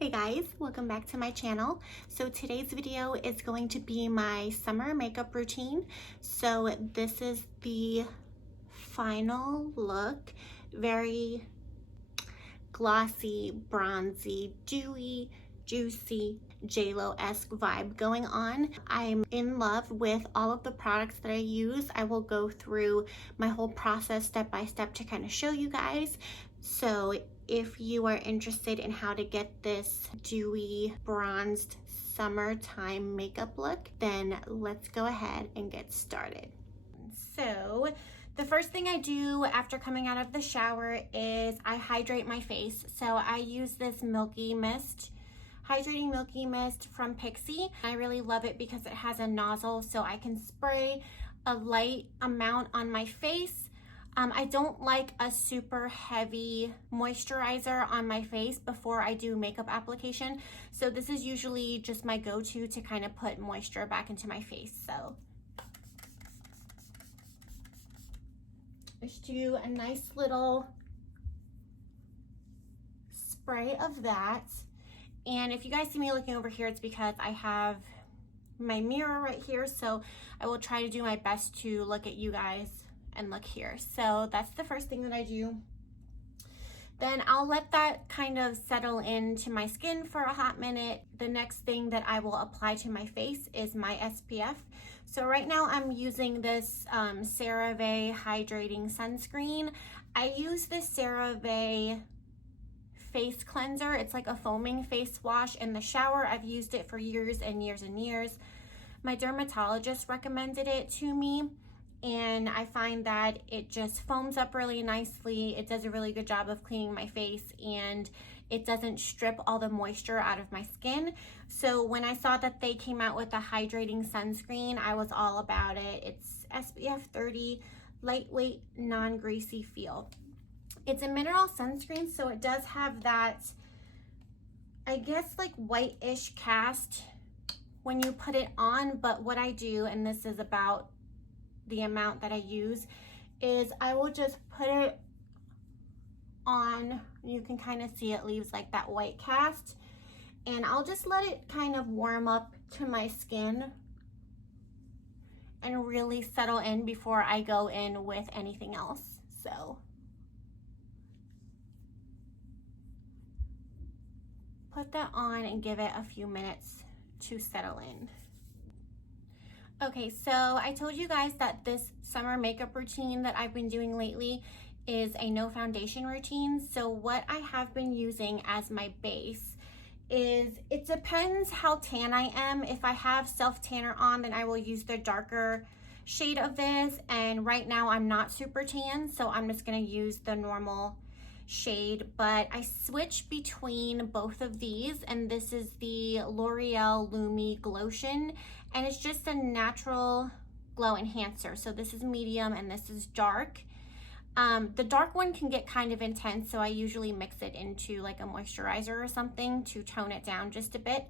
Hey guys, welcome back to my channel. So today's video is going to be my summer makeup routine. So this is the final look. Very glossy, bronzy, dewy, juicy, JLo-esque vibe going on. I'm in love with all of the products that I use. I will go through my whole process step by step to kind of show you guys. So if you are interested in how to get this dewy, bronzed summertime makeup look, then let's go ahead and get started. So the first thing I do after coming out of the shower is I hydrate my face. So I use this milky mist, hydrating milky mist from Pixi. I really love it because it has a nozzle so I can spray a light amount on my face. I don't like a super heavy moisturizer on my face before I do makeup application. So this is usually just my go-to to kind of put moisture back into my face. So just do a nice little spray of that. And if you guys see me looking over here, it's because I have my mirror right here. So I will try to do my best to look at you guys and look here. So that's the first thing that I do. Then I'll let that kind of settle into my skin for a hot minute. The next thing that I will apply to my face is my SPF. So right now I'm using this CeraVe hydrating sunscreen. I use this CeraVe face cleanser. It's like a foaming face wash in the shower. I've used it for years and years and years. My dermatologist recommended it to me, and I find that it just foams up really nicely. It does a really good job of cleaning my face, and it doesn't strip all the moisture out of my skin. So when I saw that they came out with a hydrating sunscreen, I was all about it. It's SPF 30, lightweight, non-greasy feel. It's a mineral sunscreen, so it does have that, I guess, like white-ish cast when you put it on. But what I do, and this is about the amount that I use, is I will just put it on. You can kind of see it leaves like that white cast, and I'll just let it kind of warm up to my skin and really settle in before I go in with anything else. So put that on and give it a few minutes to settle in. Okay, so I told you guys that this summer makeup routine that I've been doing lately is a no foundation routine. So what I have been using as my base is, it depends how tan I am. If I have self tanner on, then I will use the darker shade of this. And right now I'm not super tan, so I'm just gonna use the normal shade. But I switch between both of these, and this is the L'Oreal Lumi Glotion, and it's just a natural glow enhancer. So this is medium and this is dark. The dark one can get kind of intense, so I usually mix it into like a moisturizer or something to tone it down just a bit.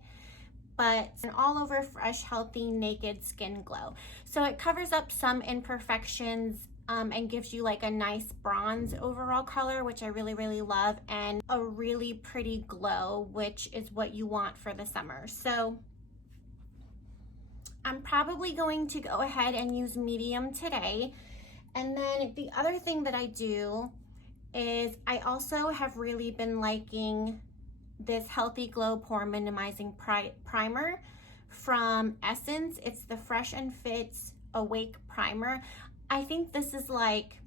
But an all over fresh, healthy, naked skin glow. So it covers up some imperfections and gives you like a nice bronze overall color, which I really, really love, and a really pretty glow, which is what you want for the summer. So I'm probably going to go ahead and use medium today. And then the other thing that I do is I also have really been liking this Healthy Glow Pore Minimizing Primer from Essence. It's the Fresh and Fit Awake Primer. I think this is like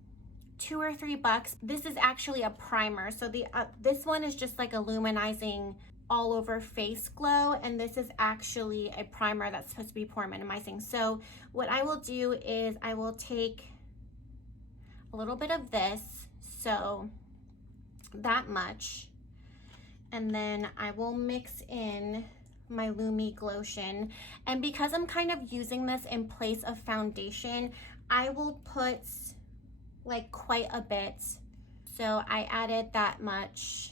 $2 or $3. This is actually a primer. So this one is just like a luminizing all over face glow, and this is actually a primer that's supposed to be pore minimizing. So what I will do is I will take a little bit of this, so that much, and then I will mix in my Lumi Glotion. And because I'm kind of using this in place of foundation, I will put like quite a bit. So I added that much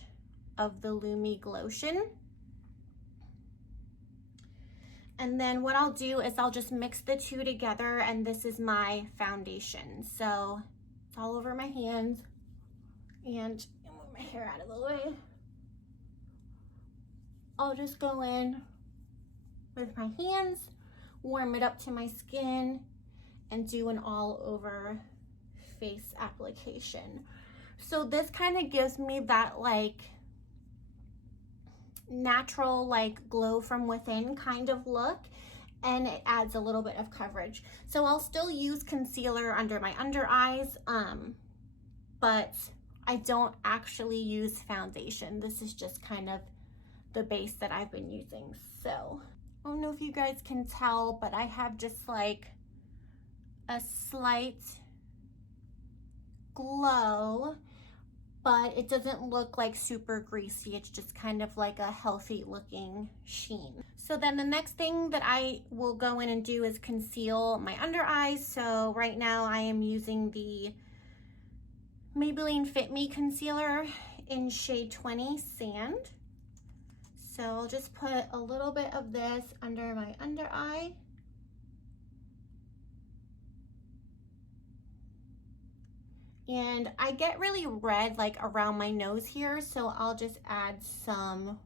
of the Lumi Glotion. And then what I'll do is I'll just mix the two together, and this is my foundation. So it's all over my hands, and move my hair out of the way. I'll just go in with my hands, warm it up to my skin, and do an all over face application. So this kind of gives me that like natural like glow from within kind of look, and it adds a little bit of coverage. So I'll still use concealer under my under eyes, but I don't actually use foundation. This is just kind of the base that I've been using. So I don't know if you guys can tell, but I have just like a slight glow, but it doesn't look like super greasy. It's just kind of like a healthy looking sheen. So then the next thing that I will go in and do is conceal my under eyes. So right now I am using the Maybelline Fit Me concealer in shade 20 Sand. So I'll just put a little bit of this under my under eye. And I get really red like around my nose here, so I'll just add some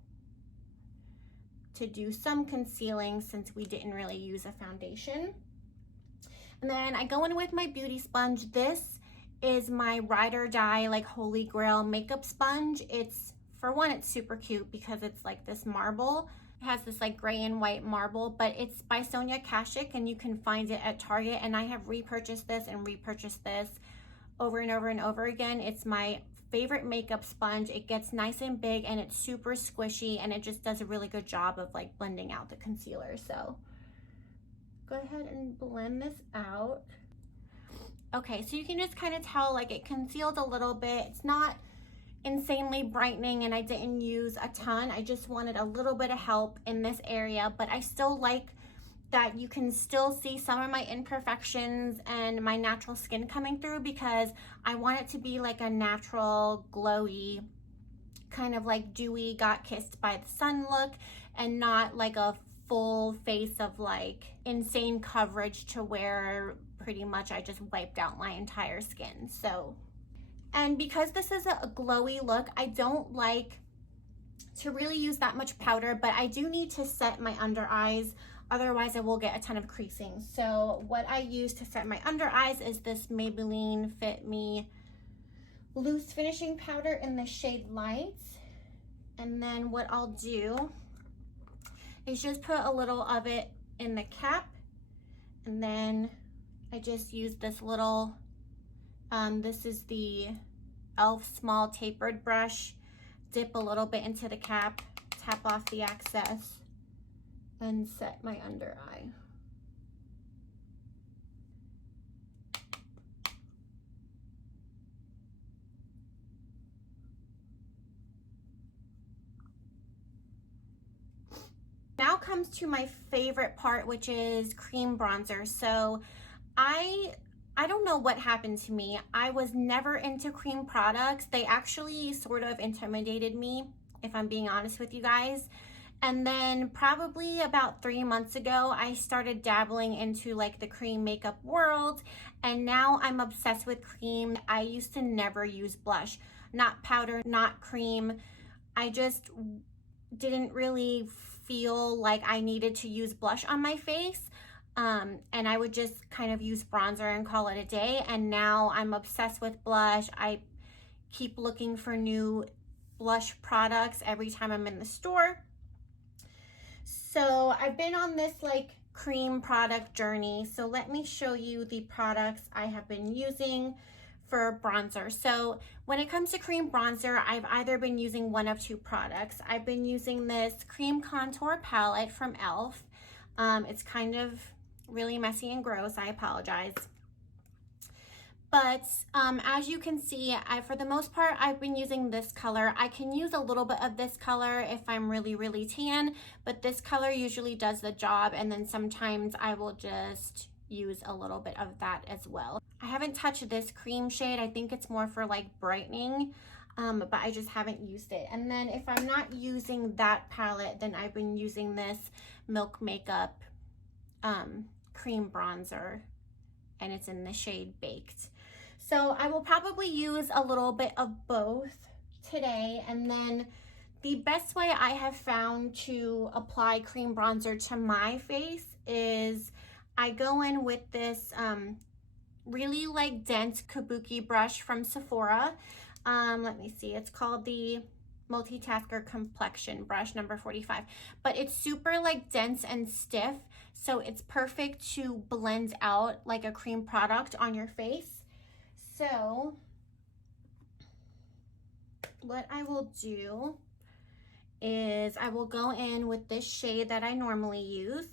to do some concealing since we didn't really use a foundation. And then I go in with my beauty sponge. This is my Ride or Die like Holy Grail makeup sponge. It's, for one, it's super cute because it's like this marble. It has this like gray and white marble, but it's by Sonia Kashuk and you can find it at Target, and I have repurchased this and repurchased this over and over and over again. It's my favorite makeup sponge. It gets nice and big and it's super squishy, and it just does a really good job of like blending out the concealer. So go ahead and blend this out. Okay, so you can just kind of tell like it concealed a little bit. It's not insanely brightening, and I didn't use a ton. I just wanted a little bit of help in this area, but I still like that you can still see some of my imperfections and my natural skin coming through, because I want it to be like a natural, glowy, kind of like dewy, got kissed by the sun look, and not like a full face of like insane coverage to where pretty much I just wiped out my entire skin. So, and because this is a glowy look, I don't like to really use that much powder, but I do need to set my under eyes. Otherwise I will get a ton of creasing. So what I use to set my under eyes is this Maybelline Fit Me loose finishing powder in the shade Light. And then what I'll do is just put a little of it in the cap, and then I just use this little, this is the e.l.f. small tapered brush, dip a little bit into the cap, tap off the excess, and set my under eye. Now comes to my favorite part, which is cream bronzer. So I don't know what happened to me. I was never into cream products. They actually sort of intimidated me, if I'm being honest with you guys. And then probably about 3 months ago, I started dabbling into like the cream makeup world, and now I'm obsessed with cream. I used to never use blush, not powder, not cream. I just didn't really feel like I needed to use blush on my face. And I would just kind of use bronzer and call it a day. And now I'm obsessed with blush. I keep looking for new blush products every time I'm in the store. So I've been on this like cream product journey. So let me show you the products I have been using for bronzer. So when it comes to cream bronzer, I've either been using one of two products. I've been using this cream contour palette from e.l.f. It's kind of really messy and gross. I apologize. But as you can see, for the most part, I've been using this color. I can use a little bit of this color if I'm really, really tan, but this color usually does the job. And then sometimes I will just use a little bit of that as well. I haven't touched this cream shade. I think it's more for like brightening, but I just haven't used it. And then if I'm not using that palette, then I've been using this Milk Makeup cream bronzer, and it's in the shade Baked. So I will probably use a little bit of both today, and then The best way I have found to apply cream bronzer to my face is I go in with this really like dense kabuki brush from Sephora. Let me see, it's called the Multitasker Complexion Brush number 45, but it's super like dense and stiff, so it's perfect to blend out like a cream product on your face. So what I will do is I will go in with this shade that I normally use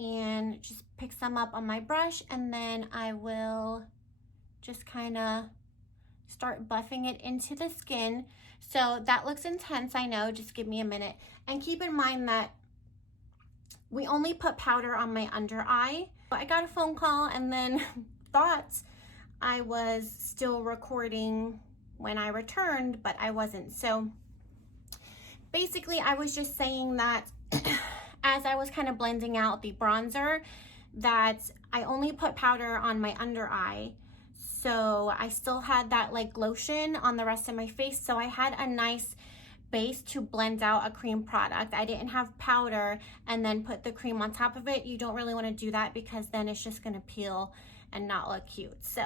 and just pick some up on my brush, and then I will just kind of start buffing it into the skin. So that looks intense, I know, just give me a minute. And keep in mind that we only put powder on my under eye. I got a phone call and then thought I was still recording when I returned, but I wasn't. So basically I was just saying that as I was kind of blending out the bronzer, that I only put powder on my under eye. So I still had that like lotion on the rest of my face. So I had a nice base to blend out a cream product. I didn't have powder and then put the cream on top of it. You don't really want to do that because then it's just going to peel and not look cute. So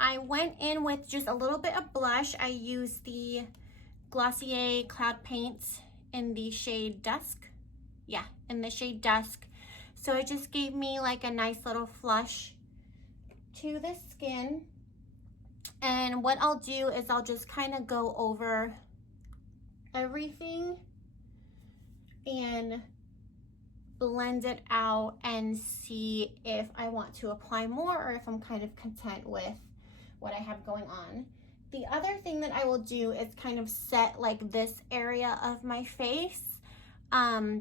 I went in with just a little bit of blush. I used the Glossier Cloud Paint in the shade Dusk. Yeah, in the shade Dusk. So it just gave me like a nice little flush to the skin. And what I'll do is I'll just kind of go over everything and blend it out and see if I want to apply more or if I'm kind of content with what I have going on. The other thing that I will do is kind of set like this area of my face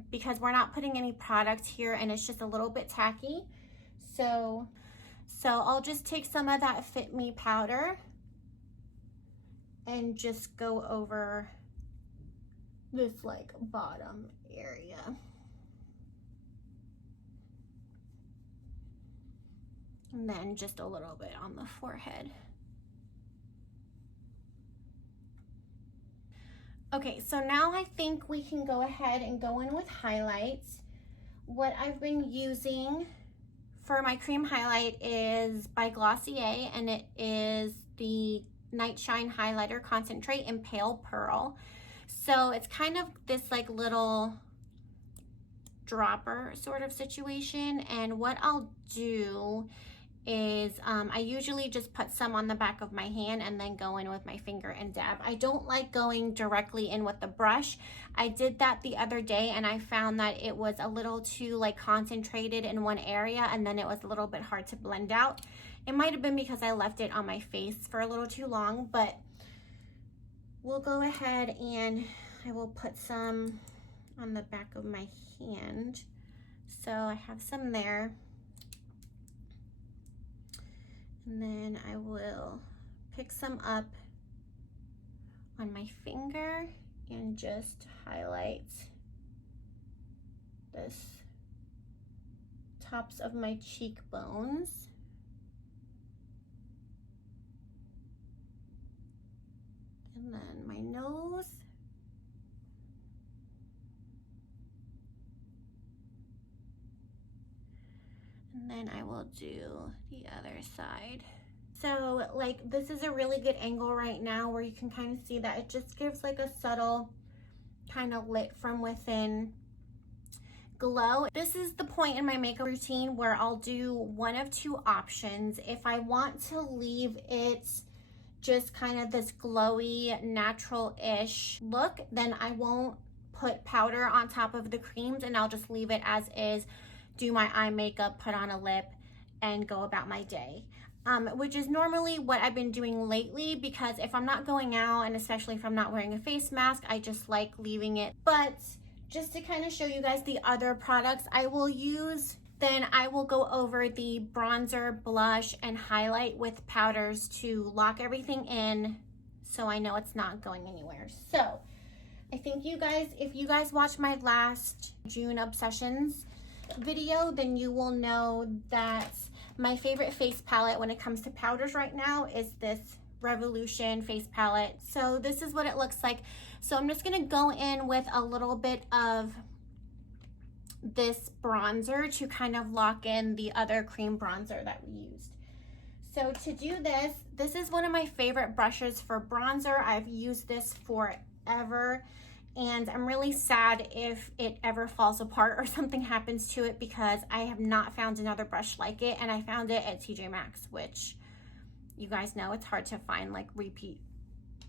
because we're not putting any product here and it's just a little bit tacky. So I'll just take some of that Fit Me powder and just go over this like bottom area. And then just a little bit on the forehead. Okay, so now I think we can go ahead and go in with highlights. What I've been using for my cream highlight is by Glossier, and it is the Night Shine Highlighter Concentrate in Pale Pearl. So it's kind of this like little dropper sort of situation, and what I'll do is I usually just put some on the back of my hand and then go in with my finger and dab. I don't like going directly in with the brush. I did that the other day and I found that it was a little too like concentrated in one area and then it was a little bit hard to blend out. It might have been because I left it on my face for a little too long, but we'll go ahead and I will put some on the back of my hand. So I have some there. And then I will pick some up on my finger and just highlight this tops of my cheekbones. And then my nose. And then I will do the other side. So like this is a really good angle right now where you can kind of see that it just gives like a subtle kind of lit from within glow. This is the point in my makeup routine where I'll do one of two options. If I want to leave it just kind of this glowy, natural-ish look, then I won't put powder on top of the creams and I'll just leave it as is, do my eye makeup, put on a lip, and go about my day. Which is normally what I've been doing lately, because if I'm not going out, and especially if I'm not wearing a face mask, I just like leaving it. But just to kind of show you guys the other products I will use, then I will go over the bronzer, blush, and highlight with powders to lock everything in so I know it's not going anywhere. So I think you guys, if you guys watched my last June Obsessions video, then you will know that my favorite face palette when it comes to powders right now is this Revolution face palette. So this is what it looks like. So I'm just gonna go in with a little bit of this bronzer to kind of lock in the other cream bronzer that we used. So to do this, this is one of my favorite brushes for bronzer. I've used this forever, and I'm really sad if it ever falls apart or something happens to it, because I have not found another brush like it, and I found it at TJ Maxx, which you guys know it's hard to find like repeat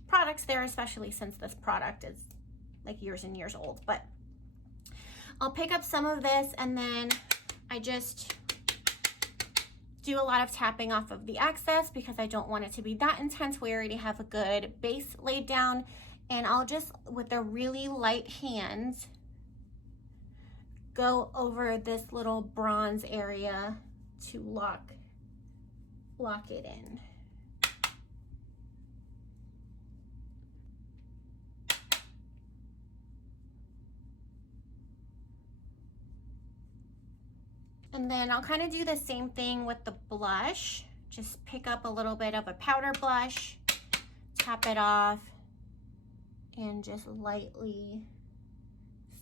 products there, especially since this product is like years and years old. But I'll pick up some of this, and then I just do a lot of tapping off of the excess because I don't want it to be that intense. We already have a good base laid down, and I'll just, with a really light hand, go over this little bronze area to lock it in. And then I'll kind of do the same thing with the blush. Just pick up a little bit of a powder blush, tap it off, and just lightly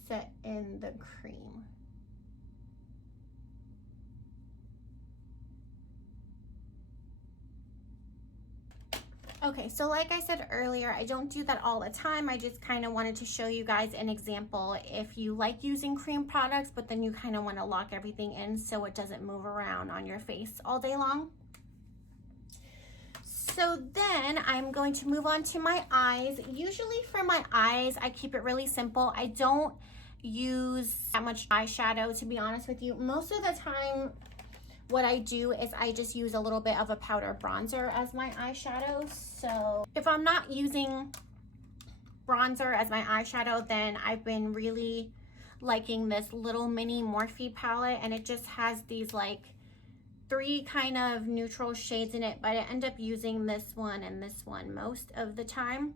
set in the cream. Okay, so like I said earlier, I don't do that all the time. I just kind of wanted to show you guys an example if you like using cream products, but then you kind of want to lock everything in so it doesn't move around on your face all day long. So then I'm going to move on to my eyes. Usually for my eyes, I keep it really simple. I don't use that much eyeshadow, to be honest with you. Most of the time, what I do is I just use a little bit of a powder bronzer as my eyeshadow. So if I'm not using bronzer as my eyeshadow, then I've been really liking this little mini Morphe palette, and it just has these like 3 kind of neutral shades in it, but I end up using this one and this one most of the time.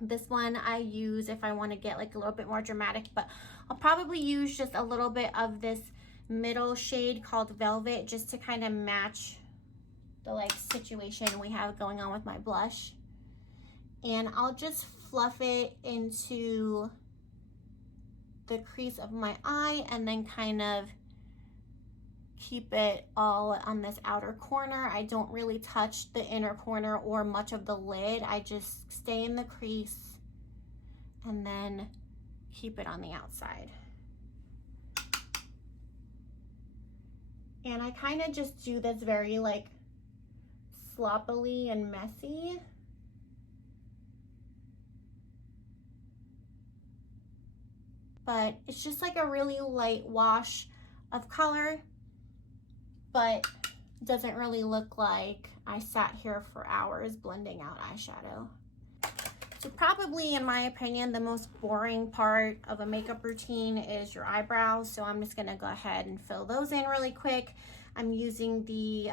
This one I use if I want to get like a little bit more dramatic, but I'll probably use just a little bit of this middle shade called Velvet, just to kind of match the like situation we have going on with my blush. And I'll just fluff it into the crease of my eye, and then kind of keep it all on this outer corner. I don't really touch the inner corner or much of the lid. I just stay in the crease and then keep it on the outside. And I kind of just do this very like sloppily and messy. But it's just like a really light wash of color, but doesn't really look like I sat here for hours blending out eyeshadow. So probably, in my opinion, the most boring part of a makeup routine is your eyebrows. So I'm just gonna go ahead and fill those in really quick. I'm using the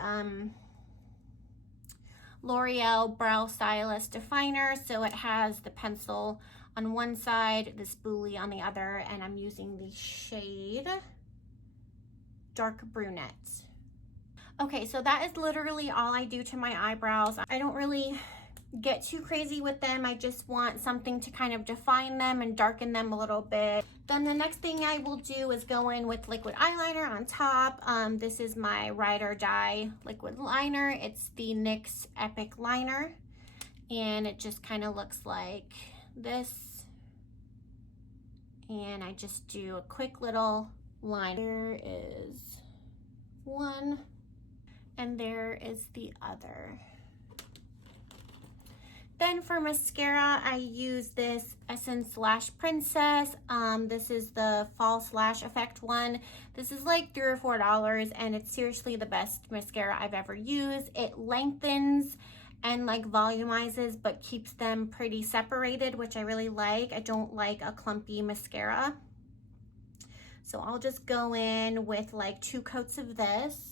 L'Oreal Brow Stylist Definer. So it has the pencil on one side, the spoolie on the other, and I'm using the shade Dark Brunette. Okay, so that is literally all I do to my eyebrows. I don't really get too crazy with them. I just want something to kind of define them and darken them a little bit. Then the next thing I will do is go in with liquid eyeliner on top. This is my Ride or Die liquid liner. It's the NYX Epic Liner, and it just kind of looks like this. And I just do a quick little line. There is one, and there is the other. Then for mascara, I use this Essence Lash Princess. This is the False Lash Effect one. This is like $3 or $4, and it's seriously the best mascara I've ever used. It lengthens and like volumizes, but keeps them pretty separated, which I really like. I don't like a clumpy mascara. So I'll just go in with like 2 coats of this.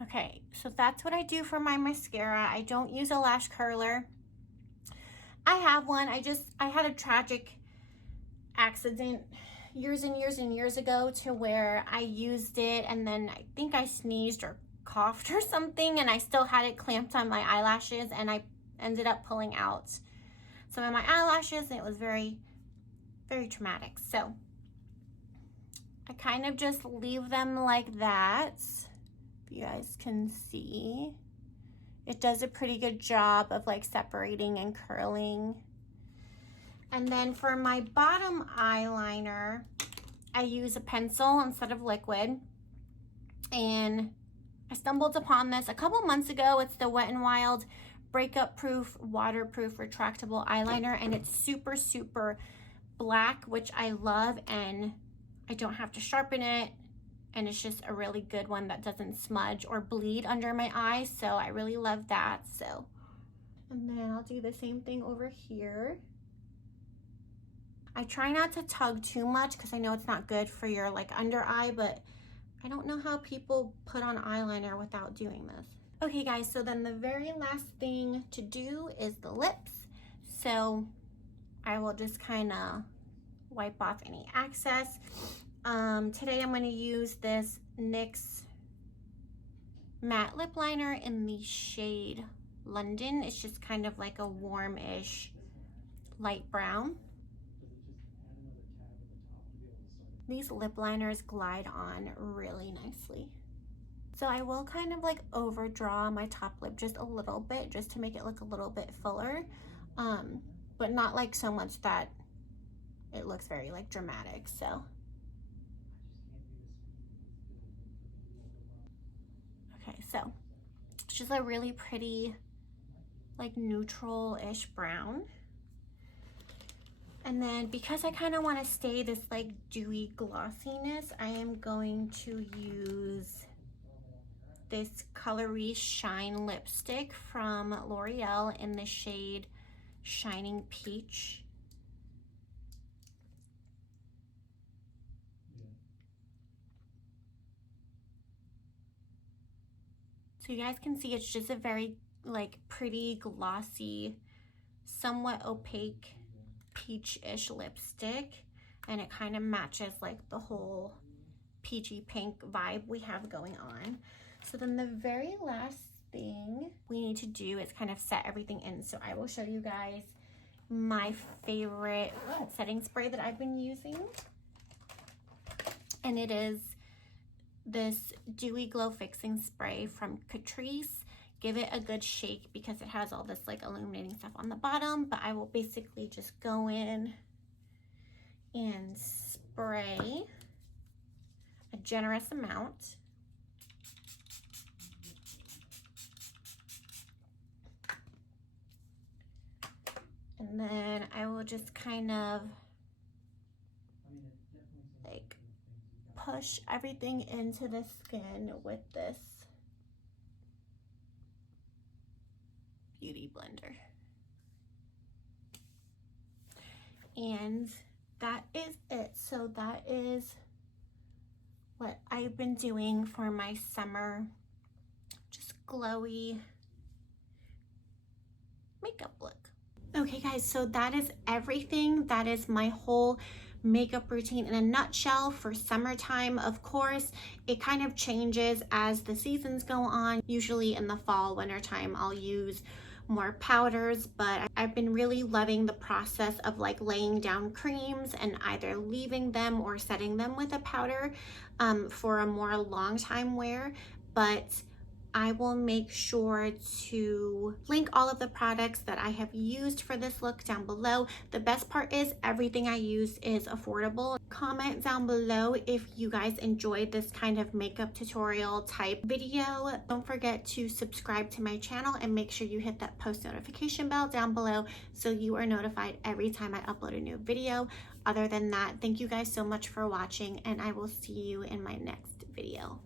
Okay, so that's what I do for my mascara. I don't use a lash curler. I have one. I had a tragic accident years and years and years ago to where I used it and then I think I sneezed or coughed or something, and I still had it clamped on my eyelashes, and I ended up pulling out some of my eyelashes, and it was very, very traumatic. So I kind of just leave them like that. If you guys can see, it does a pretty good job of like separating and curling. And then for my bottom eyeliner, I use a pencil instead of liquid. And I stumbled upon this a couple months ago. It's the Wet n Wild Breakup Proof Waterproof Retractable Eyeliner, and it's super, super black, which I love, and I don't have to sharpen it, and it's just a really good one that doesn't smudge or bleed under my eyes, so I really love that. So, and then I'll do the same thing over here. I try not to tug too much because I know it's not good for your like under eye, but I don't know how people put on eyeliner without doing this. Okay guys, so then the very last thing to do is the lips. So I will just kind of wipe off any excess. Today I'm going to use this NYX matte lip liner in the shade London. It's just kind of like a warmish light brown. These lip liners glide on really nicely. So I will kind of like overdraw my top lip just a little bit, just to make it look a little bit fuller, but not like so much that it looks very like dramatic. So okay, so it's just a really pretty like neutral-ish brown. And then because I kind of want to stay this like dewy glossiness, I am going to use this Colorie Shine lipstick from L'Oreal in the shade Shining Peach. So you guys can see it's just a very like pretty glossy, somewhat opaque peach-ish lipstick, and it kind of matches like the whole peachy pink vibe we have going on. So then the very last thing we need to do is kind of set everything in. So I will show you guys my favorite setting spray that I've been using, and it is this Dewy Glow Fixing Spray from Catrice. Give it a good shake because it has all this like illuminating stuff on the bottom, but I will basically just go in and spray a generous amount. And then I will just kind of like push everything into the skin with this beauty blender. And that is it. So that is what I've been doing for my summer just glowy makeup look. Okay guys, so that is everything. That is my whole makeup routine in a nutshell for summertime. Of course, it kind of changes as the seasons go on. Usually in the fall, wintertime, I'll use more powders, but I've been really loving the process of like laying down creams and either leaving them or setting them with a powder for a more long time wear. But I will make sure to link all of the products that I have used for this look down below. The best part is everything I use is affordable. Comment down below if you guys enjoyed this kind of makeup tutorial type video. Don't forget to subscribe to my channel and make sure you hit that post notification bell down below so you are notified every time I upload a new video. Other than that, thank you guys so much for watching, and I will see you in my next video.